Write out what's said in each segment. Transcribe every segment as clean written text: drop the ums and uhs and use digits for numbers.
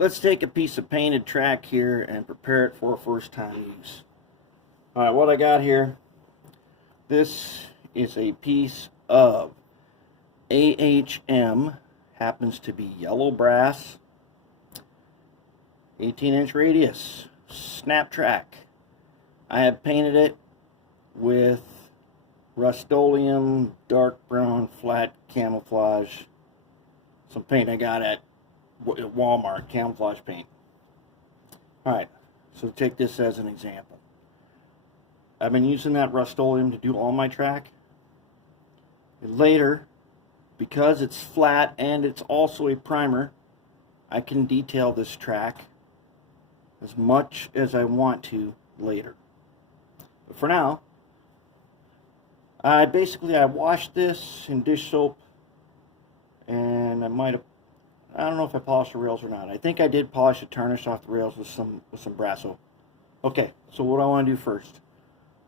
let's take a piece of painted track here and prepare it for first time use. Alright, what I got here, this is a piece of AHM, happens to be yellow brass, 18-inch radius, snap track. I have painted it with Rust-Oleum dark brown flat camouflage, some paint I got at Walmart, camouflage paint. Alright, so take this as an example. I've been using that Rust-Oleum to do all my track. Later, because it's flat and it's also a primer, I can detail this track as much as I want to later. But for now, I washed this in dish soap, and I don't know if I polished the rails or not. I think I did polish the tarnish off the rails with some Brasso. Okay, so what do I want to do first?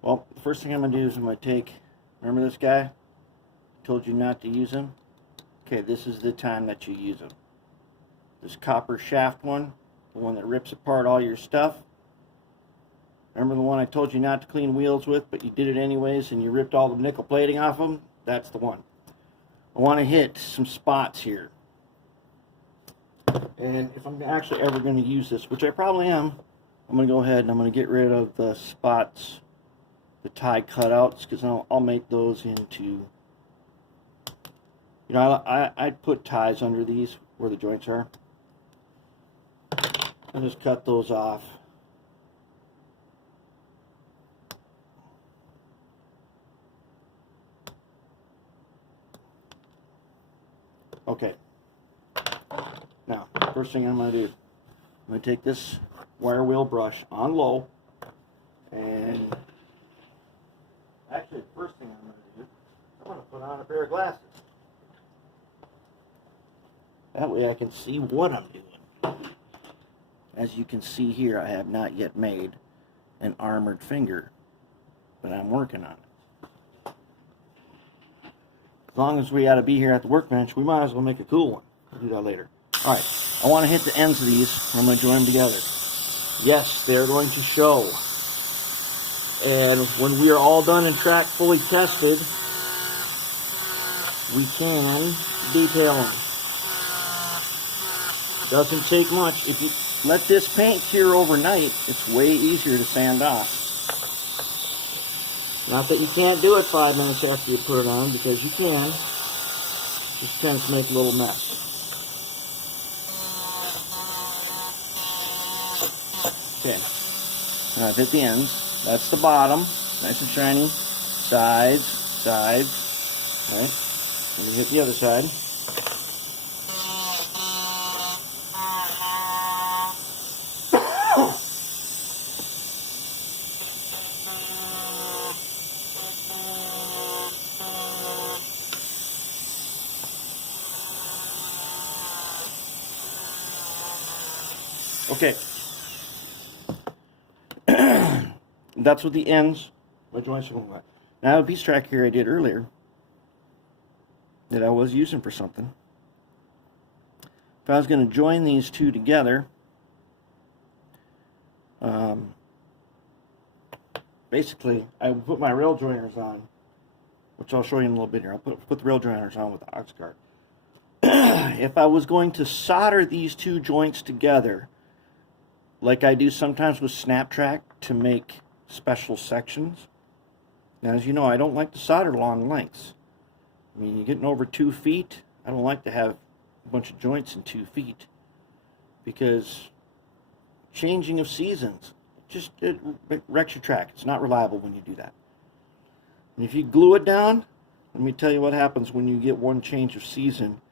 Well, the first thing I'm going to do is I'm going to take, remember this guy? Told you not to use him? Okay, this is the time that you use him. This copper shaft one, the one that rips apart all your stuff. Remember the one I told you not to clean wheels with, but you did it anyways and you ripped all the nickel plating off them? That's the one. I want to hit some spots here. And if I'm actually ever going to use this, which I probably am, I'm going to go ahead and I'm going to get rid of the spots, the tie cutouts, because I'll make those into, you know, I put ties under these where the joints are. I'll just cut those off. Okay. Now, first thing I'm going to do, I'm going to take this wire wheel brush on low, and actually the first thing I'm going to do, I'm going to put on a pair of glasses. That way I can see what I'm doing. As you can see here, I have not yet made an armored finger, but I'm working on it. As long as we got to be here at the workbench, we might as well make a cool one. We'll do that later. Alright, I want to hit the ends of these. I'm going to join them together. Yes, they're going to show. And when we are all done and track fully tested, we can detail them. Doesn't take much. If you let this paint cure overnight, it's way easier to sand off. Not that you can't do it 5 minutes after you put it on, because you can. It just tends to make a little mess. Okay. Now I've hit the ends. That's the bottom. Nice and shiny. Sides, sides. Alright. Let me hit the other side. Okay. That's what the ends, my joints are going to. Now I have a piece track here I did earlier that I was using for something. If I was going to join these two together, basically I would put my rail joiners on, which I'll show you in a little bit here. I'll put the rail joiners on with the Oxgard. If I was going to solder these two joints together, like I do sometimes with snap track to make special sections. Now, as you know, I don't like to solder long lengths. I mean, you're getting over 2 feet. I don't like to have a bunch of joints in 2 feet, because changing of seasons, it wrecks your track. It's not reliable when you do that. And if you glue it down, let me tell you what happens when you get one change of season.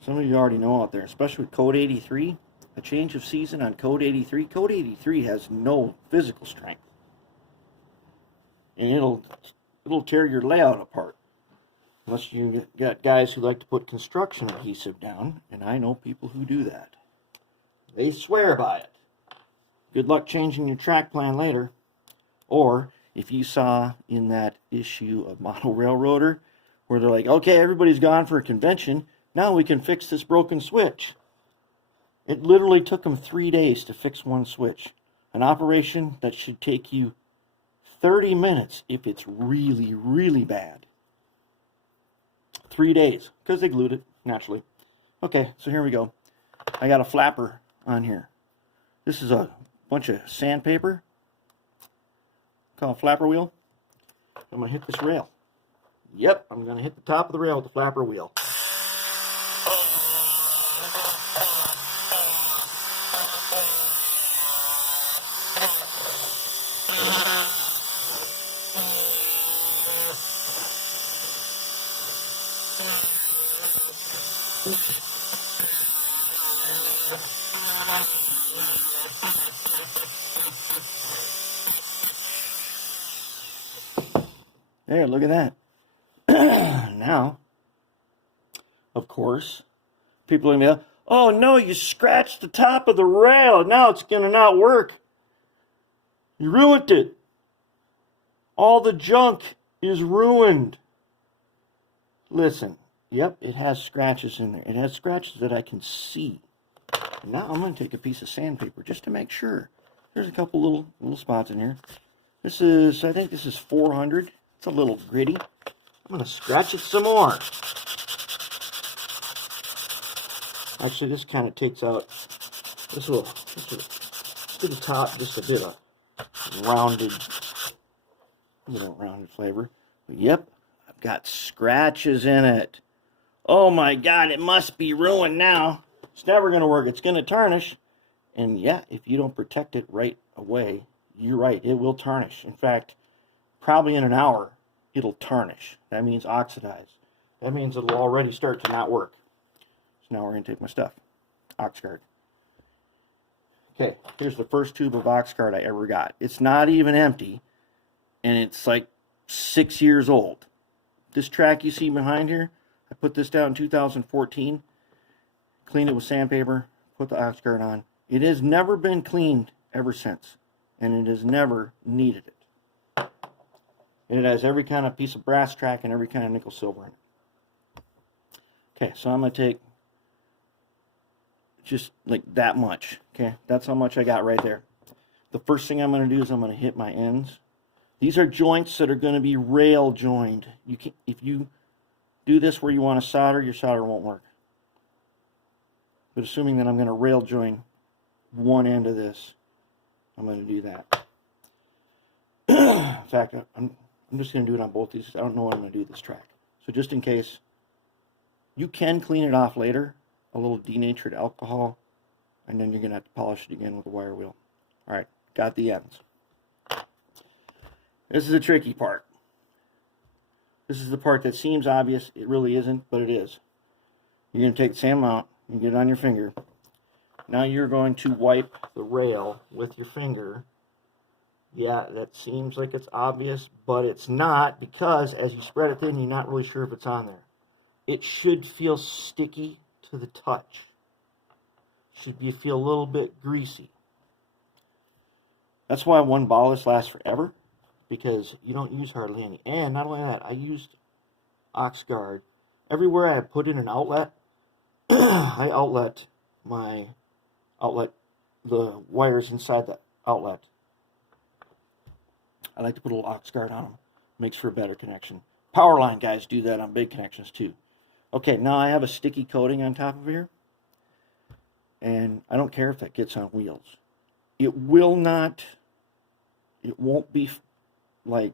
Some of you already know out there, especially with Code 83, a change of season on Code 83. Code 83 has no physical strength. And it'll tear your layout apart. Unless you got guys who like to put construction adhesive down, and I know people who do that. They swear by it. Good luck changing your track plan later. Or, if you saw in that issue of Model Railroader, where they're like, okay, everybody's gone for a convention, now we can fix this broken switch. It literally took them 3 days to fix one switch. An operation that should take you 30 minutes if it's really, really bad. 3 days, because they glued it, naturally. Okay, so here we go. I got a flapper on here. This is a bunch of sandpaper. Call it a flapper wheel. I'm going to hit this rail. Yep, I'm going to hit the top of the rail with the flapper wheel. There, look at that. Now, of course, people are going to be, oh no, you scratched the top of the rail. Now it's going to not work. You ruined it. All the junk is ruined. Listen, yep, it has scratches in there. It has scratches that I can see. And now I'm going to take a piece of sandpaper just to make sure. There's a couple little spots in here. This is, I think this is 400. It's a little gritty. I'm going to scratch it some more. Actually, this kind of takes out this little to the top, just a bit of rounded flavor. But yep, I've got scratches in it. Oh my God, it must be ruined now. It's never going to work. It's going to tarnish. And yeah, if you don't protect it right away, you're right, it will tarnish. In fact, probably in an hour, it'll tarnish. That means oxidize. That means it'll already start to not work. So now we're going to take my stuff. Oxgard. Okay, here's the first tube of Oxgard I ever got. It's not even empty, and it's like 6 years old. This track you see behind here, I put this down in 2014, cleaned it with sandpaper, put the Oxgard on. It has never been cleaned ever since, and it has never needed it. And it has every kind of piece of brass track and every kind of nickel silver in it. Okay, so I'm going to take just like that much. Okay, that's how much I got right there. The first thing I'm going to do is I'm going to hit my ends. These are joints that are going to be rail joined. You can, if you do this where you want to solder, your solder won't work. But assuming that I'm going to rail join one end of this, I'm going to do that. In fact, I'm just going to do it on both these. I don't know what I'm going to do with this track. So just in case, you can clean it off later. A little denatured alcohol. And then you're going to have to polish it again with a wire wheel. Alright, got the ends. This is the tricky part. This is the part that seems obvious. It really isn't, but it is. You're going to take the same amount. You get it on your finger. Now you're going to wipe the rail with your finger. Yeah, that seems like it's obvious, but it's not, because as you spread it thin, you're not really sure if it's on there. It should feel sticky to the touch. Should feel a little bit greasy. That's why one bottle lasts forever, because you don't use hardly any. And not only that, I used Oxgard. Everywhere I put in an outlet, I outlet the wires inside the outlet. I like to put a little Oxgard on them. Makes for a better connection. Power line guys do that on big connections too. Okay, now I have a sticky coating on top of here. And I don't care if that gets on wheels. It won't be like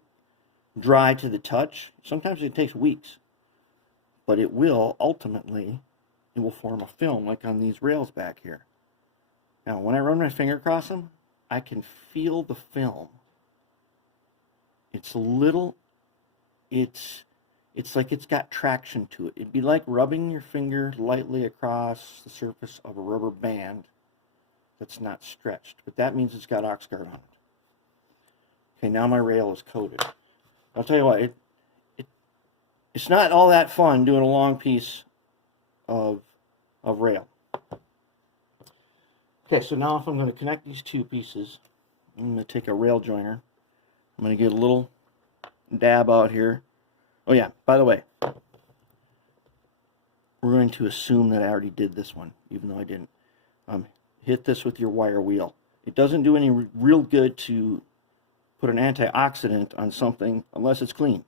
dry to the touch. Sometimes it takes weeks. But it will ultimately, it will form a film like on these rails back here. Now when I run my finger across them, I can feel the film. It's like it's got traction to it. It'd be like rubbing your finger lightly across the surface of a rubber band that's not stretched. But that means it's got Oxgard on it. Okay, now my rail is coated. I'll tell you what, it's not all that fun doing a long piece of rail. Okay, so now if I'm going to connect these two pieces, I'm going to take a rail joiner. I'm going to get a little dab out here. Oh yeah, by the way, we're going to assume that I already did this one, even though I didn't. hit this with your wire wheel. It doesn't do any real good to put an antioxidant on something unless it's clean.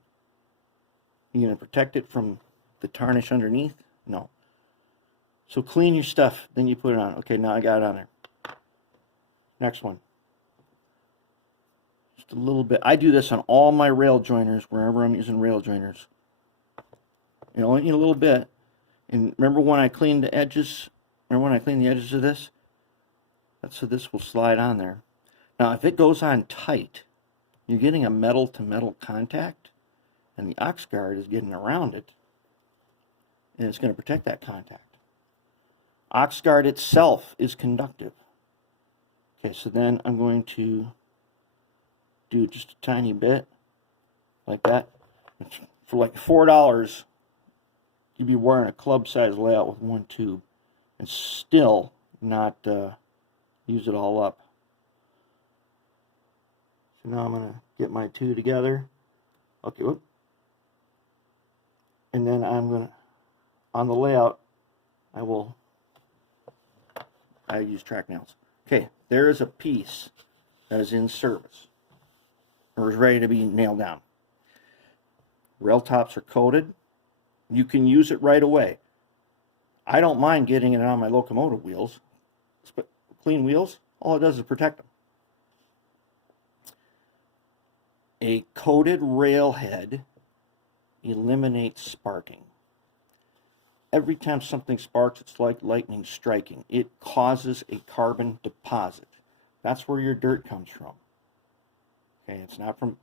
You're going to protect it from the tarnish underneath? No. So clean your stuff, then you put it on. Okay, now I got it on there. Next one. Just a little bit. I do this on all my rail joiners, wherever I'm using rail joiners. You know, only need a little bit. And remember when I cleaned the edges? Remember when I cleaned the edges of this? That's so this will slide on there. Now, if it goes on tight, you're getting a metal-to-metal contact, and the Oxgard is getting around it, and it's going to protect that contact. Oxgard itself is conductive. Okay, so then I'm going to do just a tiny bit, like that. For like $4, you'd be wearing a club-size layout with one tube, and still not use it all up. So now I'm going to get my two together. Okay, whoop. And then I'm going to, on the layout, I use track nails. Okay, there is a piece that is in service, or is ready to be nailed down. Rail tops are coated. You can use it right away. I don't mind getting it on my locomotive wheels. Clean wheels, all it does is protect them. A coated rail head eliminates sparking. Every time something sparks, it's like lightning striking. It causes a carbon deposit. That's where your dirt comes from. Okay, it's not from...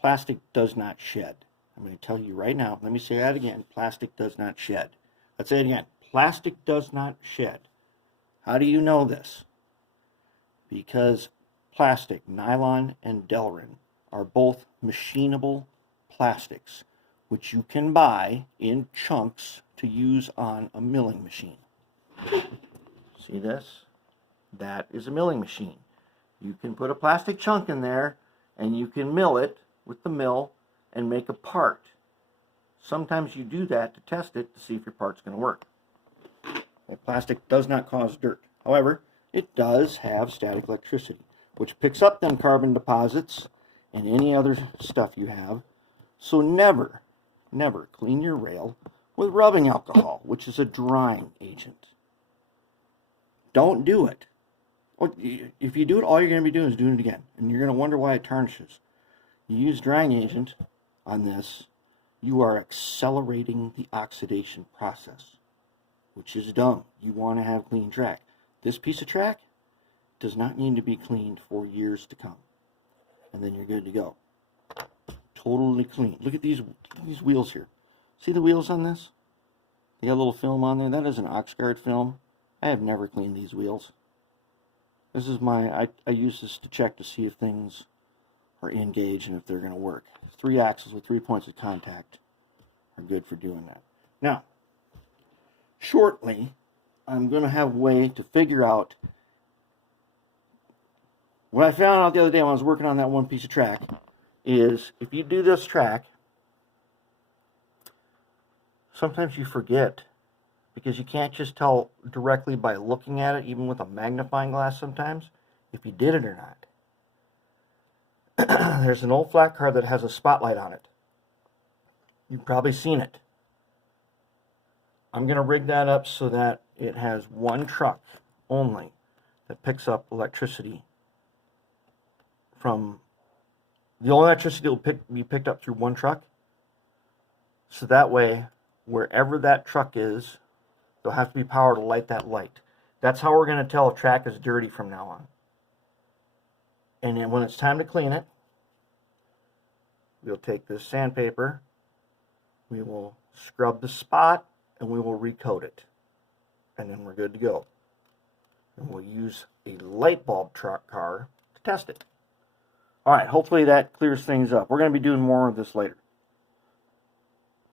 Plastic does not shed. I'm going to tell you right now. Let me say that again. Plastic does not shed. Let's say it again. Plastic does not shed. How do you know this? Because plastic, nylon and Delrin, are both machinable plastics, which you can buy in chunks to use on a milling machine. See this? That is a milling machine. You can put a plastic chunk in there and you can mill it with the mill and make a part. Sometimes you do that to test it to see if your part's going to work. Plastic does not cause dirt. However, it does have static electricity, which picks up them carbon deposits and any other stuff you have. So never, never clean your rail with rubbing alcohol, which is a drying agent. Don't do it. If you do it, all you're going to be doing is doing it again, and you're going to wonder why it tarnishes. You use drying agent on this, you are accelerating the oxidation process, which is dumb. You want to have clean track. This piece of track does not need to be cleaned for years to come. And then you're good to go. Totally clean. Look at these wheels here. See the wheels on this? They got a little film on there. That is an Oxgard film. I have never cleaned these wheels. This is I use this to check to see if things are engaged and if they're going to work. 3 axles with 3 points of contact are good for doing that. Now, shortly, I'm going to have a way to figure out what I found out the other day when I was working on that one piece of track is if you do this track, sometimes you forget because you can't just tell directly by looking at it, even with a magnifying glass sometimes, if you did it or not. There's an old flat car that has a spotlight on it. You've probably seen it. I'm going to rig that up so that it has one truck only that picks up electricity from... The only electricity will be picked up through one truck. So that way, wherever that truck is, there'll have to be power to light that light. That's how we're going to tell a track is dirty from now on. And then when it's time to clean it, we'll take this sandpaper, we will scrub the spot, and we will recoat it. And then we're good to go. And we'll use a light bulb truck car to test it. All right, hopefully that clears things up. We're going to be doing more of this later.